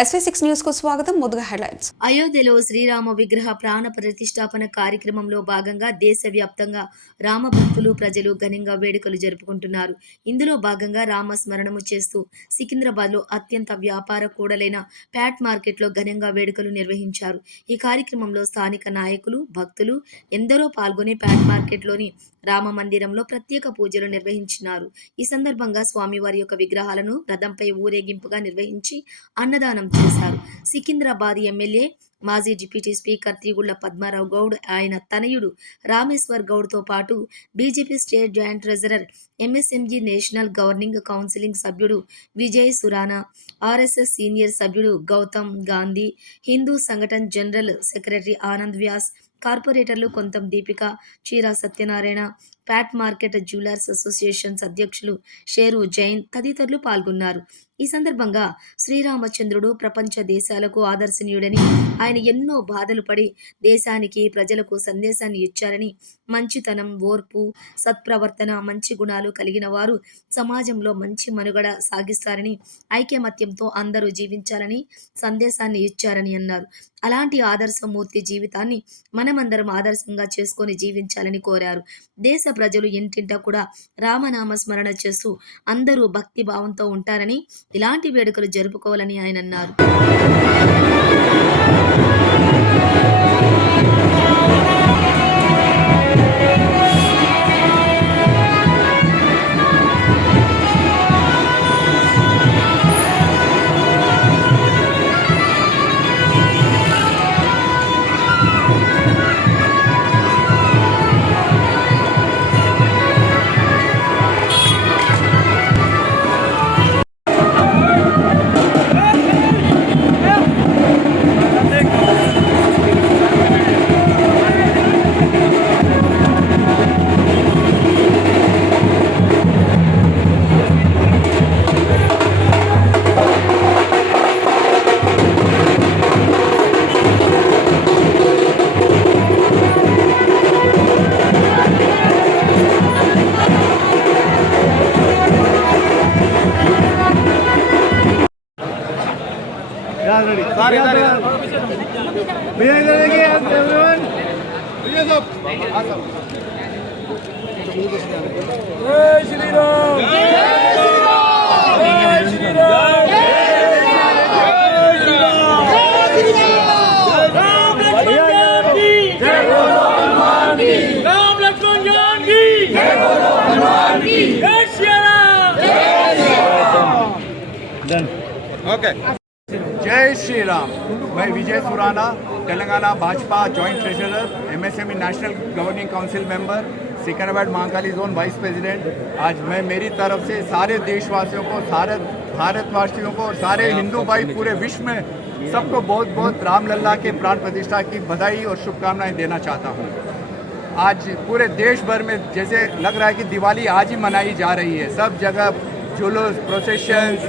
SV6 news కు స్వాగతం. ముందుగా హెడ్లైన్స్. అయోధ్యలో శ్రీరామ విగ్రహ ప్రాణ ప్రతిష్టాపన కార్యక్రమంలో భాగంగా దేశవ్యాప్తంగా రామ భక్తులు ప్రజలు ఘనంగా వేడుకలు జరుపుకుంటున్నారు. ఇందులో భాగంగా రామ స్మరణము చేస్తూ సికింద్రాబాద్లో అత్యంత వ్యాపార కూడలైన ప్యాట్ మార్కెట్లో ఘనంగా వేడుకలు నిర్వహించారు. ఈ కార్యక్రమంలో స్థానిక నాయకులు, భక్తులు ఎందరో పాల్గొని ప్యాట్ మార్కెట్లోని రామ మందిరంలో ప్రత్యేక పూజలు నిర్వహించినారు. ఈ సందర్భంగా స్వామివారి యొక్క విగ్రహాలను రథంపై ఊరేగింపుగా నిర్వహించి అన్నదానం చేశారు. సికింద్రాబాద్ ఎమ్మెల్యే, మాజీ డిప్యూటీ స్పీకర్ తీగుళ్ల పద్మారావు గౌడ్, ఆయన తనయుడు రామేశ్వర్ గౌడ్తో పాటు BJP state joint treasurer, MSME national governing counselling సభ్యుడు విజయ్ సురానా, ఆర్ఎస్ఎస్ సీనియర్ సభ్యుడు గౌతమ్ గాంధీ, హిందూ సంఘటన్ జనరల్ సెక్రటరీ ఆనంద్ వ్యాస్, కార్పొరేటర్లు Kontham Deepika, Cheera Satyanarayana, pot market jewellers associations అధ్యక్షులు షేరు జైన్ తదితరులు పాల్గొన్నారు. ఈ సందర్భంగా శ్రీరామచంద్రుడు ప్రపంచ దేశాలకు ఆదర్శనీయుడని, ఆయన ఎన్నో బాధలు పడి దేశానికి ప్రజలకు సందేశాన్ని ఇచ్చారని, మంచితనం, ఓర్పు, సత్ప్రవర్తన, మంచి గుణాలు కలిగిన వారు సమాజంలో మంచి మనుగడ సాగిస్తారని, ఐకమత్యంతో అందరూ జీవించాలని సందేశాన్ని ఇచ్చారని అన్నారు. అలాంటి ఆదర్శమూర్తి జీవితాన్ని మనమందరం ఆదర్శంగా చేసుకొని జీవించాలని కోరారు. దేశ ప్రజలు ఇంటింటా కూడా రామనామ స్మరణ చేస్తూ అందరూ భక్తి భావంతో ఉంటారని, ఇలాంటి వేడుకలు జరుపుకోవాలని ఆయన అన్నారు. Ready. Sorry, everyone. Jai Shri Ram. Jai Shri Ram. Jai Shri Ram. Jai Shri Ram. Ram Lakshman ki. Jai Hanuman ki. Ram Lakshman ki. Jai Hanuman ki. Jai Shri Ram. Jai Shri Ram. Done. Okay. जय श्री राम। मैं Vijay Surana, Telangana Bhajpa joint treasurer, MSME national governing council member, Secunderabad Mahakali zone vice president. आज मैं मेरी तरफ से सारे देशवासियों को, सारे भारतवासियों को और सारे हिंदू भाई पूरे विश्व में सबको बहुत बहुत रामलला के प्राण प्रतिष्ठा की बधाई और शुभकामनाएं देना चाहता हूँ। आज पूरे देश भर में जैसे लग रहा है कि दिवाली आज ही मनाई जा रही है। सब जगह जुलूस, प्रोसेशंस,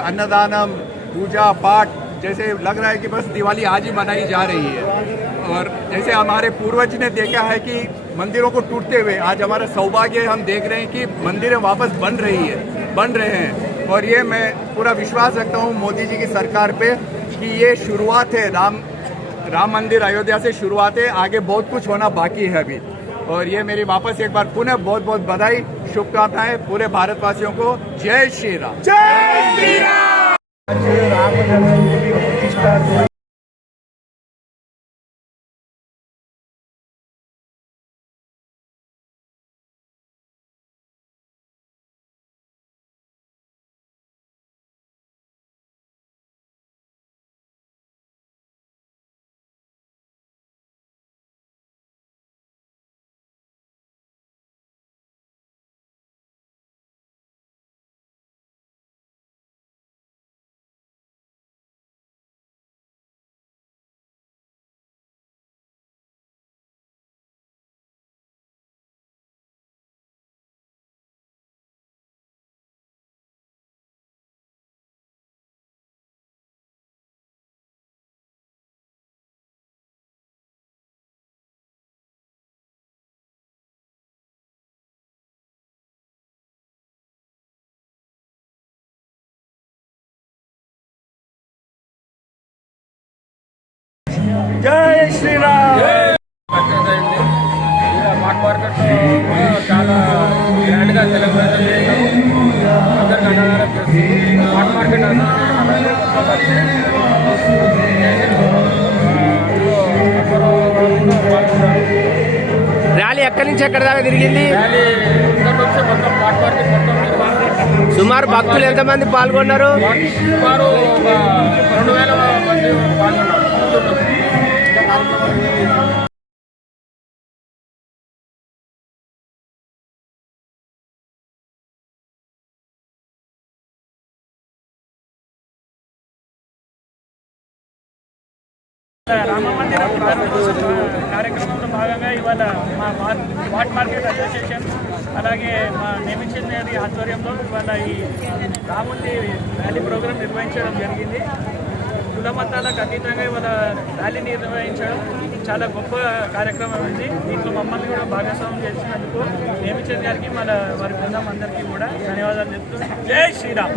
अन्नदानम, पूजा पाठ, जैसे लग रहा है कि बस दिवाली आज ही मनाई जा रही है। और जैसे हमारे पूर्वज ने देखा है कि मंदिरों को टूटते हुए, आज हमारा सौभाग्य हम देख रहे हैं कि मंदिरें वापस बन रहे हैं। और ये मैं पूरा विश्वास रखता हूँ मोदी जी की सरकार पे कि ये शुरुआत है, राम मंदिर अयोध्या से शुरुआत है, आगे बहुत कुछ होना बाकी है अभी। और ये मेरी वापस एक बार पुनः बहुत बहुत बधाई, शुभकामनाएं पूरे भारतवासियों को। जय श्री राम। जय श्री राम। राम जन्मभूमि प्रतिष्ठा జై శ్రీరామ్. సక్సెస్ అయింది. ఇలా పాట్ మార్కెట్లో చాలా గ్రాండ్గా సెలబ్రేషన్ చేశాము. అందరికి అన్నదానం చేస్తాము. పాట్ మార్కెట్ ర్యాలీ ఎక్కడి నుంచి ఎక్కడి దాకా తిరిగింది? ర్యాలీ ఇక్కడ నుంచి మొత్తం పాట్ మార్కెట్ మొత్తం తిరిగాము. సుమారు భక్తులు ఎంతమంది పాల్గొన్నారు? సుమారు 2000 మంది పాల్గొన్నారు. రామ మందిరం ప్రారంభోత్సవ కార్యక్రమంలో భాగంగా ఇవాళ మా వాట్ మార్కెట్ అసోసియేషన్ అలాగే మా నేమించింది ఆధ్వర్యంలో ఇవాళ ఈ రాముంది ర్యాలీ ప్రోగ్రాం నిర్వహించడం జరిగింది. కుల మతాలకు అతీతంగా ఇవాళ ర్యాలీ నిర్వహించడం చాలా గొప్ప కార్యక్రమం ఉంది. దీంట్లో మమ్మల్ని కూడా భాగస్వామ్యం చేసినందుకు నేమించింది గారికి వారి బృందం అందరికీ కూడా ధన్యవాదాలు చెప్తూ జై శ్రీరామ్.